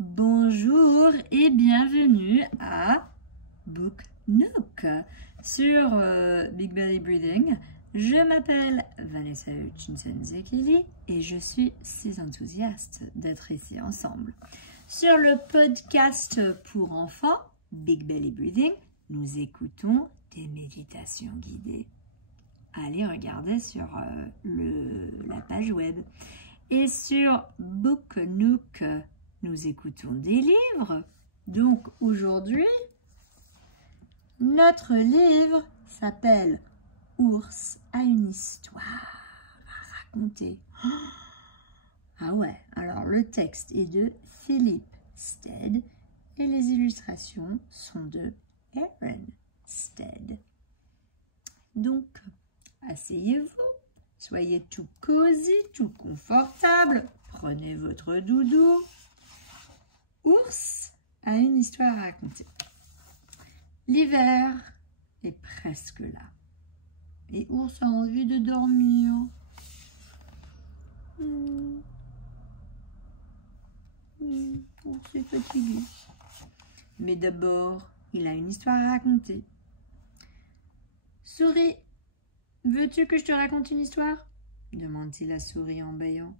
Bonjour et bienvenue à Book Nook sur Big Belly Breathing. Je m'appelle Vanessa Hutchinson-Zekili et je suis si enthousiaste d'être ici ensemble. Sur le podcast pour enfants Big Belly Breathing, nous écoutons des méditations guidées. Allez regarder sur la page web. Et sur Book Nook, nous écoutons des livres. Donc aujourd'hui, notre livre s'appelle Ours a une histoire à raconter. Ah ouais, alors le texte est de Philip Stead et les illustrations sont de Aaron Stead. Donc, asseyez-vous, soyez tout cosy, tout confortable, prenez votre doudou. Ours a une histoire à raconter. L'hiver est presque là et Ours a envie de dormir. Ours est fatigué. Mais d'abord, il a une histoire à raconter. Souris, veux-tu que je te raconte une histoire? Demande-t-il à Souris en bâillant.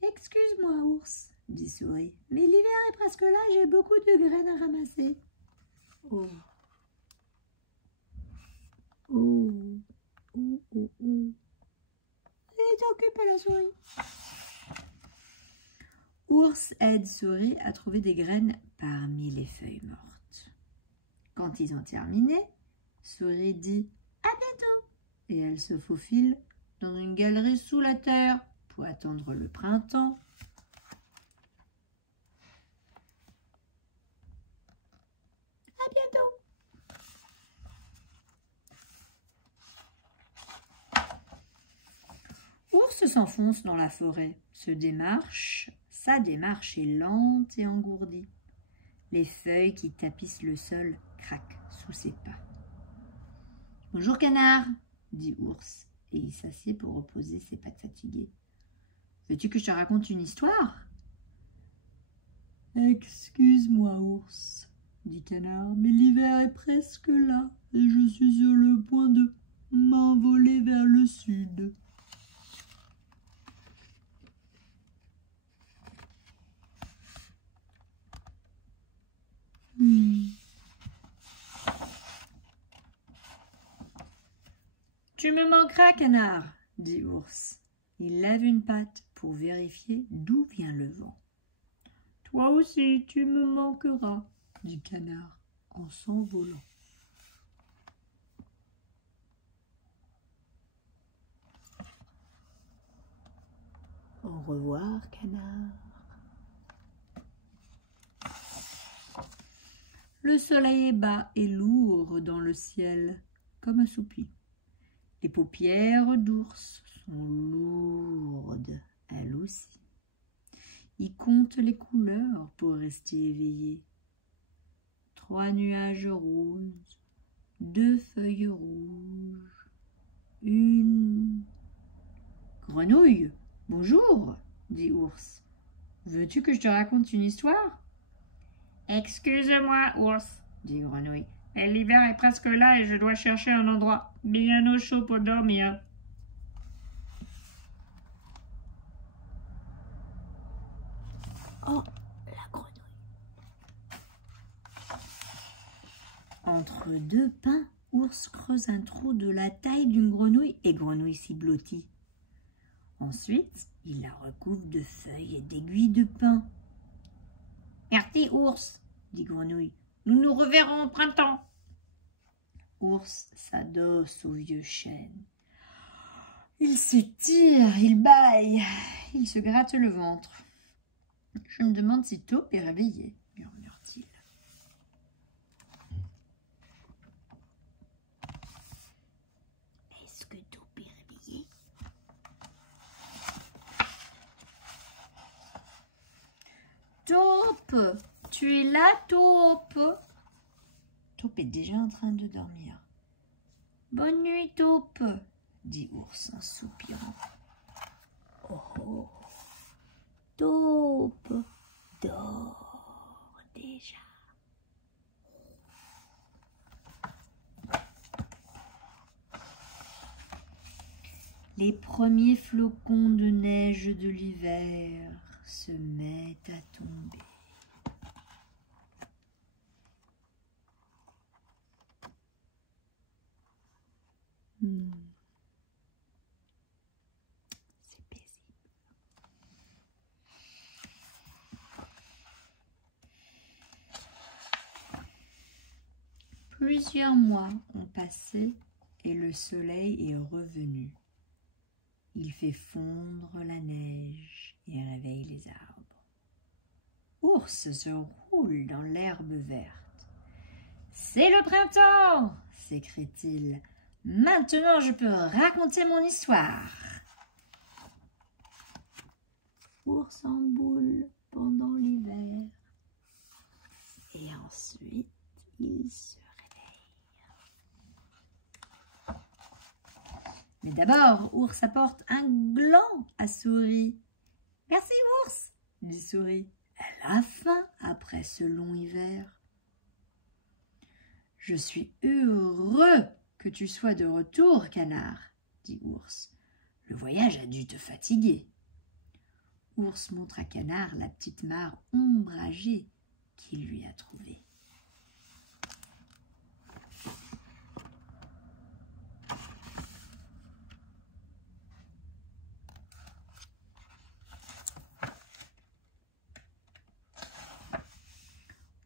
Excuse-moi, Ours, dit Souris, mais l'hiver est presque là, j'ai beaucoup de graines à ramasser. Oh. Oh. Oh, oh, oh. Elle est occupée, la souris. Ours aide Souris à trouver des graines parmi les feuilles mortes. Quand ils ont terminé, Souris dit « À bientôt !» et elle se faufile dans une galerie sous la terre pour attendre le printemps. À bientôt! Ours s'enfonce dans la forêt, sa démarche est lente et engourdie. Les feuilles qui tapissent le sol craquent sous ses pas. « Bonjour canard !» dit Ours, et il s'assied pour reposer ses pattes fatiguées. « Veux-tu que je te raconte une histoire ?»« Excuse-moi, Ours, dit Canard, mais l'hiver est presque là, et je suis sur le point de m'envoler vers le sud. » Tu me manqueras, canard, dit Ours. Il lève une patte pour vérifier d'où vient le vent. Toi aussi, tu me manqueras, dit Canard en s'envolant. Au revoir, canard. Le soleil est bas et lourd dans le ciel, comme assoupi. Les paupières d'Ours sont lourdes, elles aussi. Il compte les couleurs pour rester éveillé. 3 nuages roses, 2 feuilles rouges, une grenouille. Bonjour, dit Ours. Veux-tu que je te raconte une histoire? Excuse-moi, Ours, dit Grenouille. Mais l'hiver est presque là et je dois chercher un endroit bien au chaud pour dormir. Oh, la grenouille. Entre 2 pins, Ours creuse un trou de la taille d'une grenouille et Grenouille s'y blottit. Ensuite, il la recouvre de feuilles et d'aiguilles de pin. « Merci, Ours, dit Grenouille. Nous nous reverrons au printemps. » Ours s'adosse au vieux chêne. Il s'étire, il bâille, il se gratte le ventre. « Je me demande si Taupe est réveillé, » murmure-t-il. Est-ce que Taupe est réveillé? Taupe, tu es là, Taupe? Taupe est déjà en train de dormir. Bonne nuit, Taupe, dit Ours en soupirant. Oh, oh. Taupe, dors. Les premiers flocons de neige de l'hiver se mettent à tomber. C'est paisible. Plusieurs mois ont passé et le soleil est revenu. Il fait fondre la neige et réveille les arbres. Ours se roule dans l'herbe verte. « C'est le printemps !» s'écrie-t-il. « Maintenant je peux raconter mon histoire. » Ours en boule pendant l'hiver. Et ensuite, il se réveille. Mais d'abord, Ours apporte un gland à Souris. « Merci, Ours !» dit Souris. Elle a faim après ce long hiver. « Je suis heureux que tu sois de retour, Canard, » dit Ours. « Le voyage a dû te fatiguer. » Ours montre à Canard la petite mare ombragée qu'il lui a trouvée.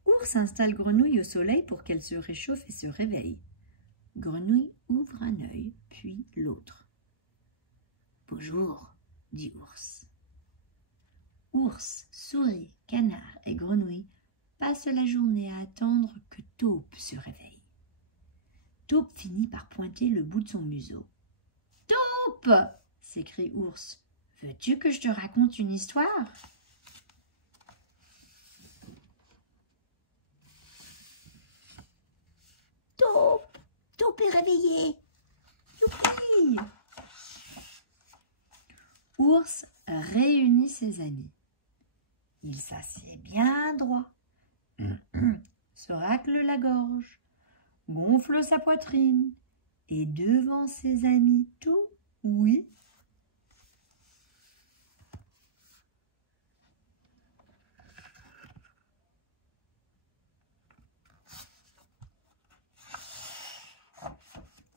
Ours installe Grenouille au soleil pour qu'elle se réchauffe et se réveille. Grenouille ouvre un œil, puis l'autre. « Bonjour, » dit Ours. Ours, Souris, Canard et Grenouille passent la journée à attendre que Taupe se réveille. Taupe finit par pointer le bout de son museau. « Taupe !» s'écrie Ours. « Veux-tu que je te raconte une histoire ?» Taupe! Taupe est réveillée! Youpi! Ours réunit ses amis. Il s'assied bien droit, se racle la gorge, gonfle sa poitrine et devant ses amis tout, oui.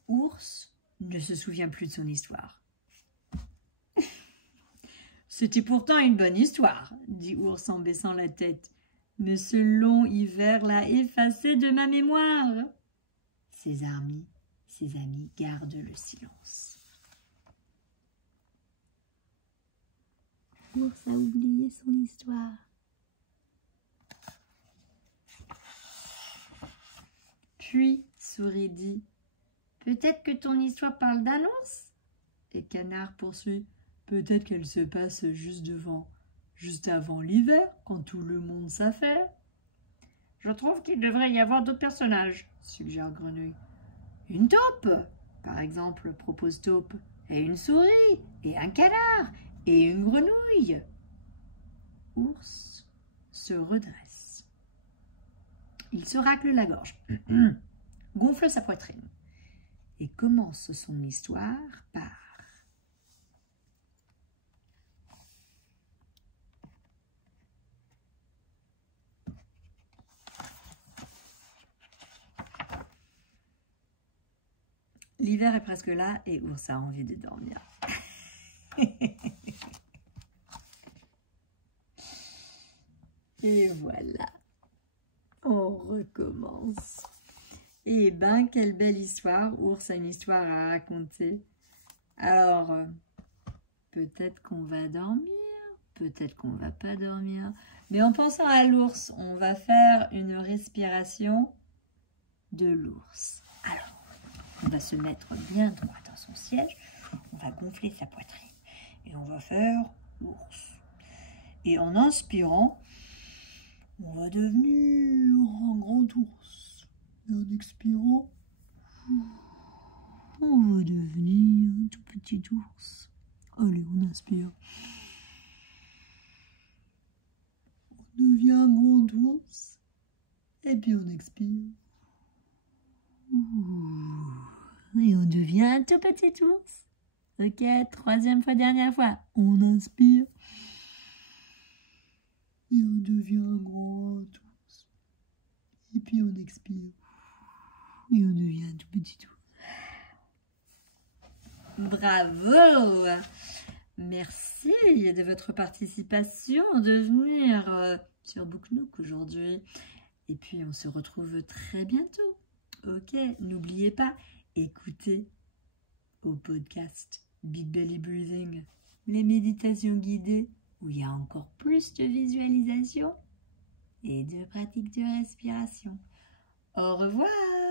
Ours ne se souvient plus de son histoire. C'était pourtant une bonne histoire, dit Ours en baissant la tête. Mais ce long hiver l'a effacé de ma mémoire. Ses amis gardent le silence. Ours a oublié son histoire. Puis Souris dit « Peut-être que ton histoire parle d'un ours ?» Et Canard poursuit « Peut-être qu'elle se passe juste avant l'hiver, quand tout le monde s'affaire. » « Je trouve qu'il devrait y avoir d'autres personnages, » suggère Grenouille. « Une taupe, par exemple, propose Taupe, et une souris, et un canard, et une grenouille. » Ours se redresse. Il se racle la gorge, gonfle sa poitrine, et commence son histoire par l'hiver est presque là et Ours a envie de dormir. Et voilà, on recommence. Eh ben, quelle belle histoire. Ours a une histoire à raconter. Alors, peut-être qu'on va dormir, peut-être qu'on va pas dormir. Mais en pensant à l'ours, on va faire une respiration de l'ours. Alors, on va se mettre bien droit dans son siège, on va gonfler sa poitrine et on va faire l'ours. Et en inspirant, on va devenir un grand ours. Et en expirant, on va devenir un tout petit ours. Allez, on inspire. On devient un grand ours. Et puis on expire. Et on devient un tout petit ours. Ok, troisième fois, dernière fois. On inspire. Et on devient grand tous. Et puis on expire. Et on devient tout petit tout. Bravo! Merci de votre participation, de venir sur Book Nook aujourd'hui. Et puis on se retrouve très bientôt. Ok, n'oubliez pas, écoutez au podcast Big Belly Breathing, les méditations guidées où il y a encore plus de visualisation et de pratique de respiration. Au revoir!